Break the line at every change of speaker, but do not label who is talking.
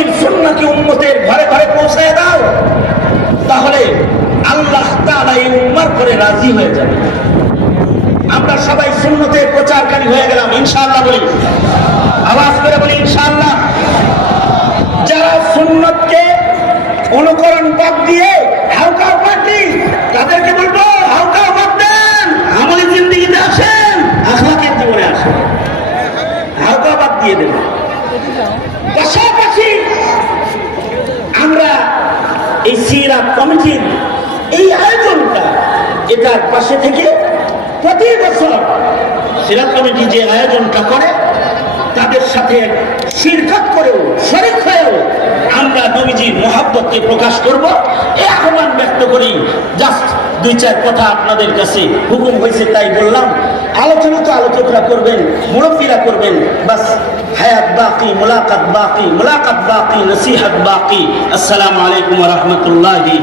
নবীর সুন্নাকে উম্মতের ঘরে ঘরে পৌঁছায় দাও, তাহলে আল্লাহ তাআলা এই উম্মার করে রাজি হয়ে যাবে। আমরা সবাই সুন্নতের প্রচারকারী হয়ে গেলাম, ইনশাআল্লাহ বলি। আওয়াজ করে বলি, ইনশাআল্লাহ। যারা সুন্নতকে অনুকরণ পথ দিয়ে হালকা পাটি তাদেরকে বলব হালকা বাদ দেন, আমলি জিন্দিগিতে আসেন, আখলাকের জীবনে আসেন। হালকা বাদ দিয়ে দেবেন। পাশাপাশি আমরা এই সিরাত কমিটির এই আয়োজনটা এটার পাশে থেকে প্রতি বছর সিরাত কমিটি যে আয়োজনটা করে, তাদের সাথে শিরকত করেও, শরিক হয়েও আমরা নবীজির মহাব্বতকে প্রকাশ করব। এই আহ্বান ব্যক্ত করি, জাস্ট দুই চার কথা আপনাদের কাছে হুকুম হয়েছে তাই বললাম। আলোচনা তো আলোচকরা করবেন, মুরব্বীরা করবেন, বাস হায়াত বাকি, মুলাকাত বাকি মুলাকাত বাকি, নসিহাত বাকি। আসসালামু আলাইকুম রহমতুল্লাহি